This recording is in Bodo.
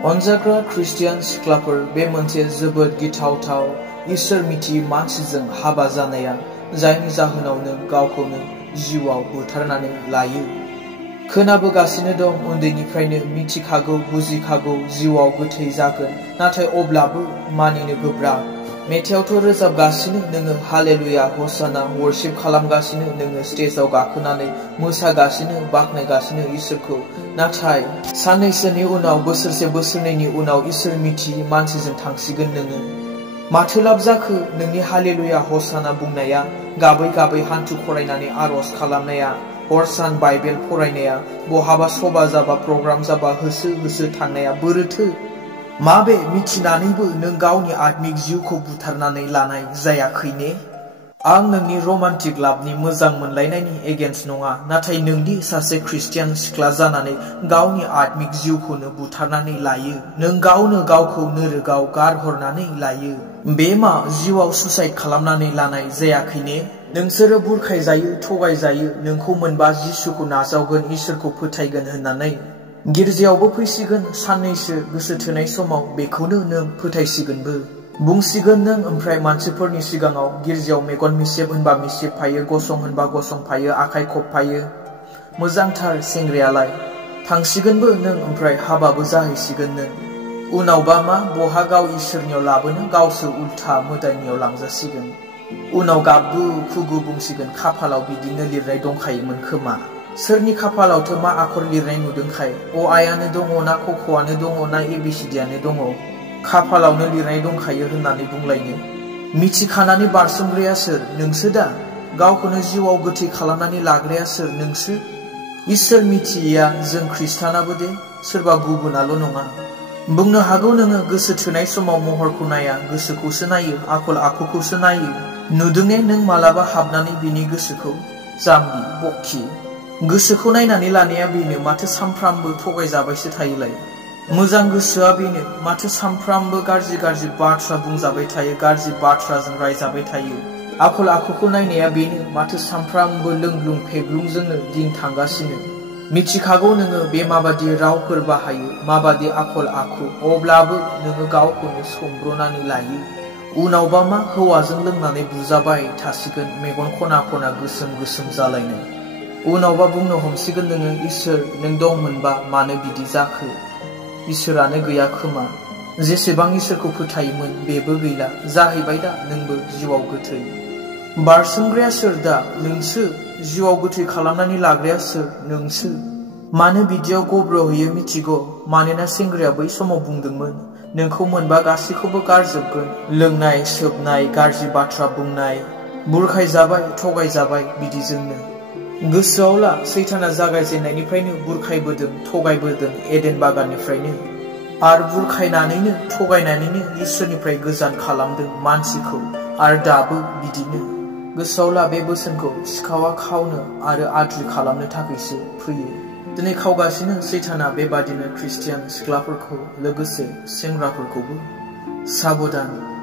अनजाग्रा ख्रिस्टियान सिख्लाफोर, बे मोनसे जोबोद गिथावथाव इसोर मिथियै मानसिजों हाबा जानाया, जायनि जाहोनाव नों गावखौनो जिउआव बुथारनानै लायो। खोनाबोगासिनो दं, उन्दैनिफ्रायनो मिथिखागौ, बुजिखागौ जिउआव गोथै जागोन, नाथाय अब्लाबो मानिनो गोब्राब। मेथाइयावथ' रोजाबगासिनो नोङो हालेलुया हसाना वर्शिप खालामगासिनो, नोङो स्टेजाव गाखोनानै मोसागासिनो, बाख्नायगासिनो इसोरखौ, नाथाय साननैसोनि उनाव, बोसोरसे बोसोरनैनि उनाव इसोर मिथियै मानसिजों थांसिगोन नोङो। माथो लाब जाखो नोंनि हालेलुया हसाना बुंनाया, गाबै गाबै हान्थु खरायनानै आरज खालामनाया, हर सान बाइबेल फरायनाया, बहाबा सभा जाबा प्रग्राम जाबा होसो होसो थांनाया बोरोथो? माबे मिथिनानैबो नों गावनि आत्मिक जिउखौ बुथारनानै लानाय जायाखै ने? आं नोंनि रमान्टिक लाभनि मोजां मोनलायनायनि एगेन्स्ट नङा, नाथाय नोंदि सासे ख्रिस्टियान सिख्ला जानानै गावनि आत्मिक जिउखौनो बुथारनानै लायो, नों गावनो गावखौ नोरोगाव गारहरनानै लायो, बे मा जिउआव सुसाइड खालामनानै लानाय जायाखै ने? नोंसोरो बुरखायजायो, थगायजायो, नोंखौ मोनबा जिसुखौ नाजावगोन, इसोरखौ फोथायगोन होननानै गिर्जायावबो फैसिगोन, साननैसो गोसो थोनाय समाव बेखौनो नों फोथायसिगोनबो, बुंसिगोन नों, ओमफ्राय मानसिफोरनि सिगाङाव गिर्जायाव मेगन मिसेब होनबा मिसेबफायो, गसं होनबा गसंफायो, आखाइ खबफायो, मोजांथार सेंग्रायालाय, थांसिगोनबो नों, ओमफ्राय हाबाबो जाहैसिगोन नों। उनावबा मा, बहा गाव इसोरनियाव लाबोनो, गावसो उल्था मोदायनियाव लांजासिगोन। उनाव गाबगु खुगु बुंसिगोन, खाफालाव बिदिनो लिरनाय दंखायोमोन खोमा। सोरनि खाफालावथो मा आखर लिरनाय नुदोंखाय? अ आयानो दङ ना कख'आनो दङ ना एबिसिडियानो दङ? खाफालावनो लिरनाय दंखायो होननानै बुंलायनो? मिथिखानानै बारसोमग्राया सोर? नोंसो दा? गावखौनो जिउआव गोथै खालामनानै लाग्राया सोर? नोंसो? इसोर मिथियैया जों ख्रिस्टानाबो दे, सोरबा गुबुनाल' नङा। बुंनो हागौ नोङो गोसो थोनाय समाव महरखौ नाया, गोसोखौसो नायो, आखल आखुखौसो नायो। नुदों ने नों मालाबा हाबनानै बिनि गोसोखौ? जाम्बि बखि, गोसोखौ नायनानै लानाया बेनो, माथो सामफ्रामबो थगायजाबायसो थायोलाय? मोजां गोसोआ बेनो, माथो सामफ्रामबो गाज्रि गाज्रि बाथ्रा बुंजाबाय थायो, गाज्रि बाथ्राजों रायजाबाय थायो? आखल आखुखौ नायनाया बेनो, माथो सामफ्रामबो लोंग्लुं फेग्लुंजोंनो दिन थांगासिनो? मिथिखागौ नोङो बे माबादि रावफोर बाहायो, माबादि आखल आखु, अब्लाबो नोङो गावखौनो सोमब्रनानै लायो। उनावबा मा, हौवाजों लोंनानै बुजाबाय थासिगोन, मेगन खना खना गोसोम गोसोम जालायनाय। उनावबा बुंनो हमसिगोन नोङो, इसोर नों दंमोनबा मानो बिदि जाखो? इसोरानो गैया खोमा। जेसेबां इसोरखौ फोथायोमोन बेबो गैला, जाहैबाय दा नोंबो जिउआव गोथै। बारसोमग्राया सोर दा? नोंसो। जिउआव गोथै खालामनानै लाग्राया सोर? नोंसो। मानो बिदियाव गब्र'हैयो मिथिगौ? मानोना सेंग्राया बै समाव बुंदोंमोन, नोंखौ मोनबा गासैखौबो गारजोबगोन। लोंनाय, सोबनाय, गाज्रि बाथ्रा बुंनाय, बुरखायजाबाय, थगायजाबाय बिदिजोंनो। गोसोआव ला, सैताना जागायजेननायनिफ्रायनो बुरखायबोदों, थगायबोदों एडेन बागाननिफ्रायनो, आरो बुरखायनानैनो थगायनानैनो इसोरनिफ्राय गोजान खालामदों मानसिखौ, आरो दाबो बिदिनो। गोसोआव ला, बे बोसोनखौ सिखावा खावनो आरो आद्रि खालामनो थाखायसो फैयो। दिनै खावगासिनो सैताना बेबादिनो ख्रिस्टियान सिख्लाफोरखौ, लोगोसे सेंग्राफोरखौबो। साबधान।